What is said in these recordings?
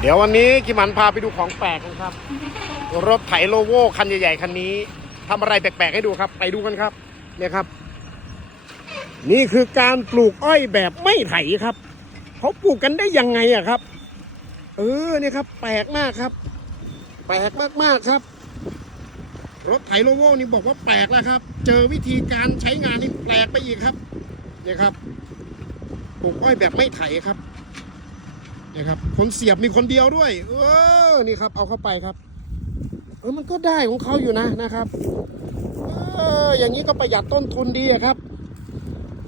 เดี๋ยววันนี้กิมันพาไปดูของแปลกกันครับ รถไถโลโวคันใหญ่ๆคันนี้ทำอะไรแปลกๆให้ดูครับ ไปดูกันครับ เนี่ยครับ นี่คือการปลูกอ้อยแบบไม่ไถครับเขาปลูกกันได้ยังไงอะครับ เออเนี่ยครับ แปลกมากครับ แปลกมากๆครับ รถไถโลโวนี่บอกว่าแปลกแล้วครับ เจอวิธีการใช้งานนี่แปลกไปอีกครับ เนี่ยครับปลูกอ้อยแบบไม่ไถครับ นี่ยครับคนเสียบมีคนเดียวด้วย เออนี่ครับ เอาเข้าไปครับ เออมันก็ได้ของเขาอยู่นะนะครับ เอออย่างนี้ก็ประหยัดต้นทุนดีอะครับ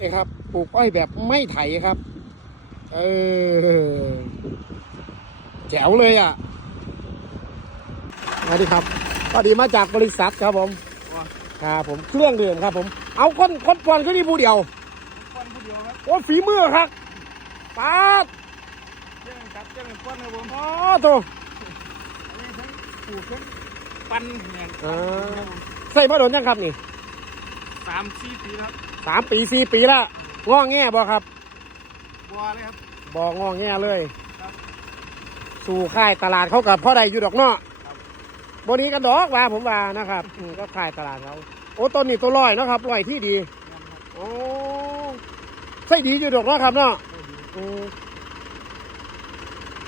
นี่ครับปลูกอ้อยแบบไม่ไถครับ เออแจ๋วเลยอะสวัสดีครับสวัสดีมาจากบริษัทครับผมครับผมเครื่องดื่มครับผม เอาคนคนปอนขึ้นที่ผู้เดียวปั้นผู้เดียวครับโอ้ฝีมือครับปาด เจ้าจับเจ้าปั้นครับผมอ๋อโตอันนี้ทั้งปลูกทั้งปั้นเนี่ยอ่าใส่มาโดนยังครับนี่สามสี่ปีแล้วสามปีสี่ปีละงอแง่บ่ครับบัวเลยครับบ่งอแง่เลย ครับ สู่ค่ายตลาดเขากับพ่อใดอยู่ดอกเนาะครับบนี้กันดอกว่าผมว่านะครับอืมก็ค่ายตลาดเขาโอ้ต้นนี้ตัวลอยเนาะครับลอยที่ดีงานครับโอ้ใส่ดีอยู่ดอกเนาะครับเนาะ ได้ดีอืม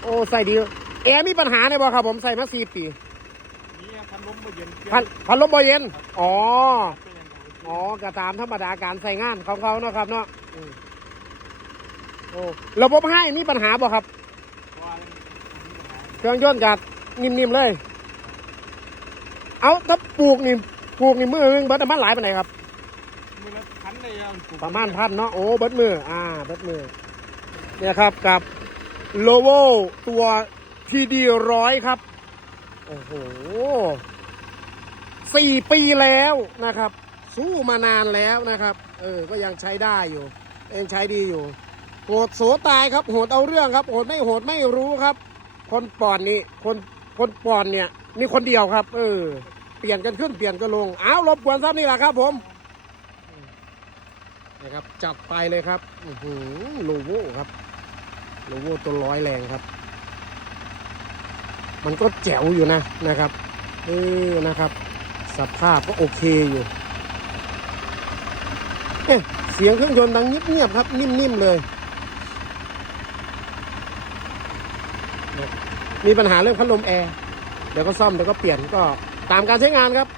โอ้ใส่ดี แอร์มีปัญหาเนี่ยบ่ครับผมใส่มาสี่ปีนี่พันลมมาเย็นพันพันลมบ่เย็น อ๋อเป็นยังไงอ๋อกระตามธรรมดาการใส่งานของเขาเนาะครับเนาะอืมโอ้ระบบให้มีปัญหาบ่ครับบัวเลยมีปัญหาเครื่องยนต์กัดนิ่มๆเลย เอาถ้าปลูกนี่ปลูกนี่มือนึงเบิดน้ำมันหลายปานไหนครับมือละพันได้ยังปลูกประมาณพันเนาะโอ้เบิดมืออ่าเบิดมือเนี่ยครับกับ โลโวตัวทีดีร้อยครับ โอ้โหสี่ปีแล้วนะครับ สู้มานานแล้วนะครับ เออ ก็ยังใช้ได้อยู่ยังใช้ดีอยู่ โหดโสตายครับ โหดเอาเรื่องครับ โหดไม่โหดไม่รู้ครับ คนปอนนี่คนคนปอนเนี่ย มีคนเดียวครับ เออ เปลี่ยนกันขึ้นเปลี่ยนกันลง อ้าวรบกวนซ้ำนี่แหละครับ ผมนะครับจัดไปเลยครับ อื้อหือโลโวครับ โลโวตัวร้อยแรงครับ มันก็แจ๋วอยู่นะนะครับเออนะครับ สภาพก็โอเคอยู่เเสียงเครื่องยนต์ดังเงียบๆครับ นิ่มๆเลยมีปัญหาเรื่องพัดลมแอร์ เดี๋ยวก็ซ่อมเดี๋ยวก็เปลี่ยนก็ตามการใช้งานครับ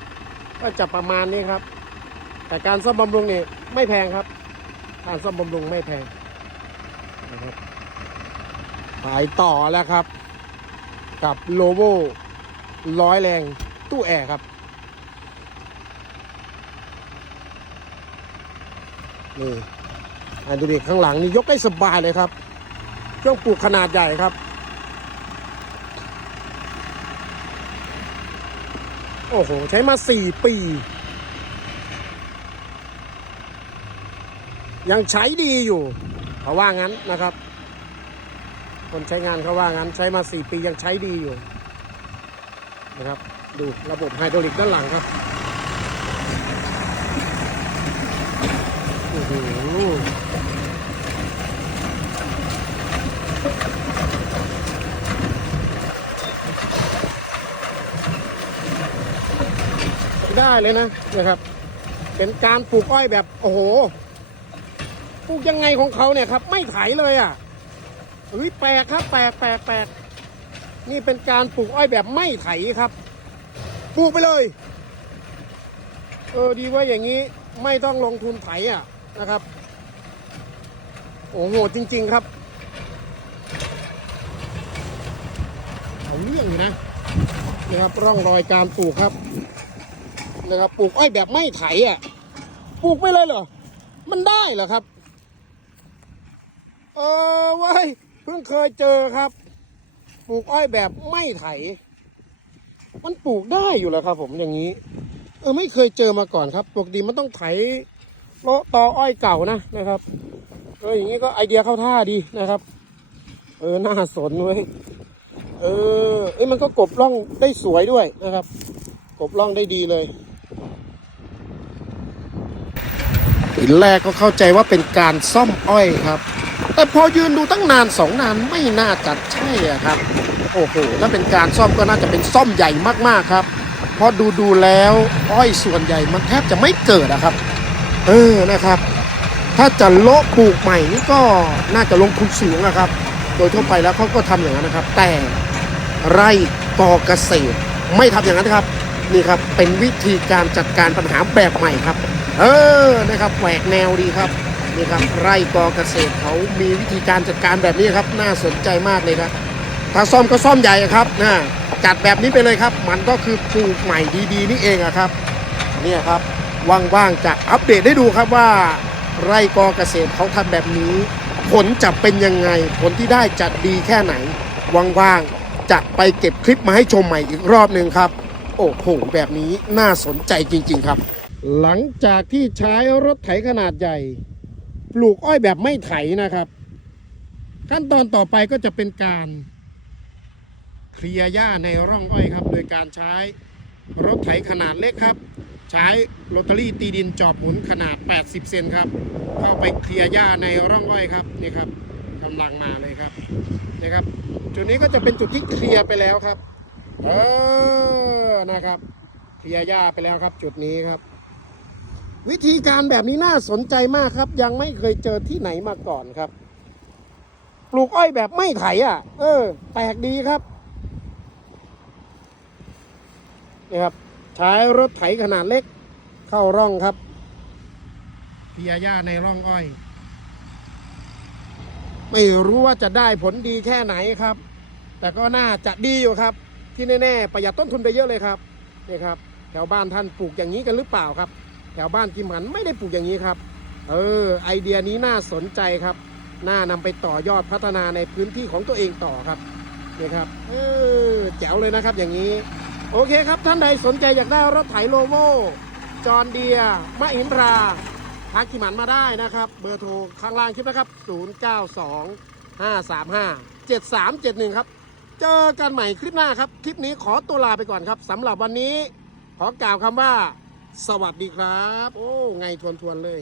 ก็จะประมาณนี้ครับ แต่การซ่อมบำรุงนี่ไม่แพงครับการซ่อมบำรุงไม่แพงนะครับ ไปต่อแล้วครับ กับโลโวร้อยแรงตู้แอร์ครับ นี่อันดูดิข้างหลังนี่ยกได้สบายเลยครับ เครื่องปลูกขนาดใหญ่ครับ โอ้โห ใช้มาสี่ปี ยังใช้ดีอยู่เขาว่างั้นนะครับ คนใช้งานเขาว่างั้นใช้มาสี่ปียังใช้ดีอยู่นะครับ ดูระบบไฮดรอลิกด้านหลังครับโอ้โหได้เลยนะนะครับ เป็นการปลูกอ้อยแบบ โอ้โหปลูกยังไงของเขาเนี่ยครับ ไม่ไถเลยอะ เฮ้ยแปลกครับ แปลกแปลกแปลกนี่เป็นการปลูกอ้อยแบบไม่ไถครับ ปลูกไปเลย เออดีว่าอย่างนี้ไม่ต้องลงทุนไถอะนะครับ โอ้โหจริง ๆครับ เอาเรื่องอยู่นะนะครับร่องรอยการปลูกครับนะครับปลูกอ้อยแบบไม่ไถอะปลูกไปเลยเหรอ มันได้เหรอครับ เออเว้ย เพิ่งเคยเจอครับ ปลูกอ้อยแบบไม่ไถ มันปลูกได้อยู่แล้วครับ ผมอย่างนี้ เออไม่เคยเจอมาก่อนครับปกติมันต้องไถเลตออ้อยเก่านะนะครับเอออย่างนี้ก็ไอเดียเข้าท่าดีนะครับ เออน่าสนเว้ยเออเอ้ยมันก็กบร่องได้สวยด้วยนะครับ กบร่องได้ดีเลยทีแรกก็เข้าใจว่าเป็นการซ่อมอ้อยครับ แต่พอยืนดูตั้งนานสองนานไม่น่าจัดใช่ครับ โอ้โหถ้าเป็นการซ่อมก็น่าจะเป็นซ่อมใหญ่มากๆครับเพราะดูดูแล้วอ้อยส่วนใหญ่มันแทบจะไม่เกิดอะครับ เออนะครับ ถ้าจะโละปลูกใหม่นี่ก็น่าจะลงทุนสูงนะครับ โดยทั่วไปแล้วเขาก็ทำอย่างนั้นนะครับ แต่ไร่กอเกษตร ไม่ทำอย่างนั้นครับนี่ครับเป็นวิธีการจัดการปัญหาแบบใหม่ครับ เออนะครับแหวกแนวดีครับ นี่ครับไร่กอเกษตรเขามีวิธีการจัดการแบบนี้ครับ น่าสนใจมากเลยครับถ้าซ่อมก็ซ่อมใหญ่ครับนะจัดแบบนี้ไปเลยครับ มันก็คือปลูกใหม่ดีๆ นี่เองอะครับเนี่ยครับว่างๆจะอัปเดตให้ดูครับว่าไร่กอเกษตรเขาทำแบบนี้ ผลจะเป็นยังไง ผลที่ได้จะดีแค่ไหนว่างๆจะไปเก็บคลิปมาให้ชมใหม่อีกรอบหนึ่งครับ โอ้โหแบบนี้น่าสนใจจริง ๆ ครับ หลังจากที่ใช้รถไถขนาดใหญ่ ปลูกอ้อยแบบไม่ไถนะครับ ขั้นตอนต่อไปก็จะเป็นการเคลียร์หญ้าในร่องอ้อยครับ โดยการใช้รถไถขนาดเล็กครับ ใช้โรตารี่ตีดินจอบหมุนขนาด 80 เซนครับ เข้าไปเคลียร์หญ้าในร่องอ้อยครับนี่ครับกำลังมาเลยครับนี่ครับ จุดนี้ก็จะเป็นจุดที่เคลียร์ไปแล้วครับ เออนะครับเคลียร์หญ้าไปแล้วครับ จุดนี้ครับ วิธีการแบบนี้น่าสนใจมากครับ ยังไม่เคยเจอที่ไหนมาก่อนครับ ปลูกอ้อยแบบไม่ไถอะ เออ แปลกดีครับนี่ครับ ใช้รถไถขนาดเล็ก เข้าร่องครับเพียหญ้าในร่องอ้อย ไม่รู้ว่าจะได้ผลดีแค่ไหนครับ แต่ก็น่าจะดีอยู่ครับ ที่แน่ๆประหยัดต้นทุนไปเยอะเลยครับนี่ครับ แถวบ้านท่านปลูกอย่างนี้กันหรือเปล่าครับ แถวบ้านกิมหันไม่ได้ปลูกอย่างนี้ครับ เออ ไอเดียนี้น่าสนใจครับ น่านำไปต่อยอดพัฒนาในพื้นที่ของตัวเองต่อครับนี่ครับ เออแจ๋วเลยนะครับอย่างนี้ โอเคครับท่านใดสนใจอยากได้รถไถโลโวจอนเดียมะอินทราทักกิมันมาได้นะครับ เบอร์โทรข้างล่างคลิปนะครับ 092 535 7371 ครับ เจอกันใหม่คลิปหน้าครับ คลิปนี้ขอตัวลาไปก่อนครับสำหรับวันนี้ ขอกล่าวคำว่า สวัสดีครับ โอ้ ไงทวนๆเลย